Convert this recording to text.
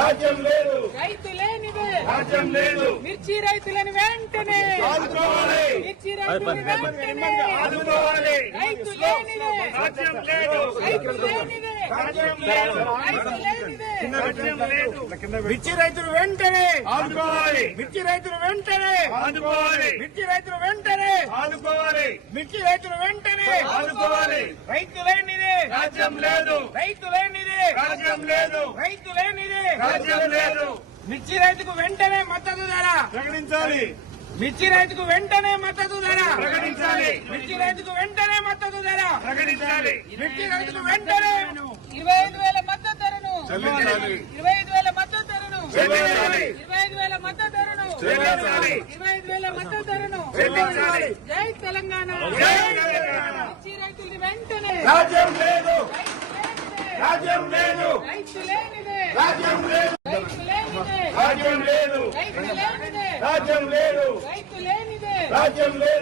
రాజ్యం లేదు, రైతు లేనిదే రాజ్యం లేదు, మిర్చి రైతులను వెంటనే ఆదుకోవాలి, మిర్చి రైతులను వెంటనే ఆదుకోవాలి, రైతు లేనిదే రాజ్యం లేదు, రైతు లేనిదే రాజ్యం లేదు, రైతు లేనిదే రాజ్యం లేదు, మిర్చి రైతులు వెంటనే ఆదుకోవాలి, మిర్చి రైతులు వెంటనే ఆదుకోవాలి, మిర్చి రైతులు వెంటనే ఆదుకోవాలి, మిర్చి రైతులు వెంటనే ఆదుకోవాలి, రైతు లేనిదే రాజ్యం లేదు, రైతు లేనిదే రాజ్యం లేదు, రైతు లేనిదే రాజ్యం లేదు, మిర్చి రైతుకు వెంటనే మద్దతు ధర ప్రకటించాలి, మిర్చి రైతుకు వెంటనే మద్దతు ధర ప్రకటించాలి, మిర్చి రైతుకు వెంటనే మద్దతు ధర ప్రకటించాలి, మిర్చి రైతుకు వెంటనే 25,000 మద్దతు ధరను చెల్లించాలి, 25,000 మద్దతు ధరను చెల్లించాలి, 25,000 మద్దతు ధరను చెల్లించాలి, 25,000 మద్దతు ధరను చెల్లించాలి, జై తెలంగాణ జై తెలంగాణ. మిర్చి రైతులు వెంటనే రాజ్యం లేదు, రాజ్యం లేదు, రైతు లేనిదే రాజ్యం లేదు, రైతు లేనిదే రాజ్యం లేదు, రైతు లేనిదే రాజ్యం లేదు, రైతు లేనిదే రాజ్యం లేదు.